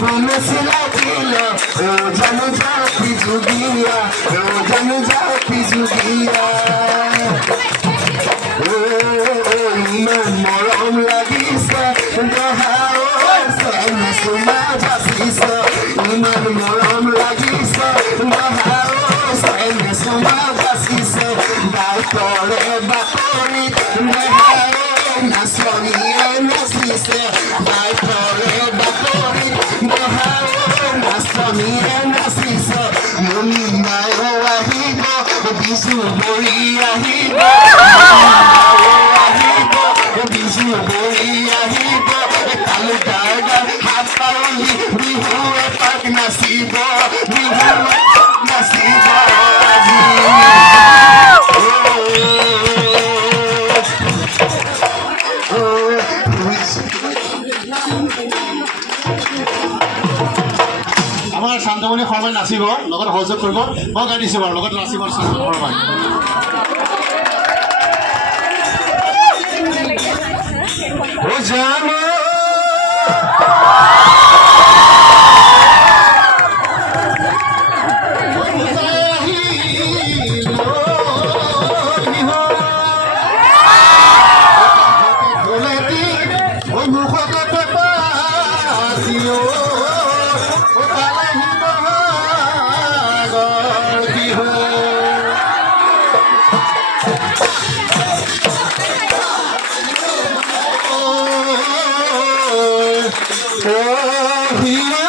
কোন সিলাছিল ও জানু জাতি যুগিয়া ও জানু জাতি যুগিয়া ও ইমান মরম লাগিছে দেহাও সনে সুমা যাচিছে ইমান মরম লাগিছে দেহাও সনে সুমা যাচিছে বাতৰে বাতৰি দেহাও নাচনীয়ে নাচিছে বাতৰে বাতৰি দেহাও নাচনীয়ে নাচিছে মুনিমায়ো আহিব বিজু বৰি আহিব বিজু বৰি আহিব তালু গাৰ্ডাৰ হাত পাৰলি বিহু এপাক নাচিব বিহু এপাক নাচিব আজি আমাৰ শান্তমণি শৰ্মাই নাচিব লগত সহযোগ কৰিব মই গাই দিছোঁ বাৰু লগত নাচিব শান্তমণি শৰ্মাই ও জানো Oh,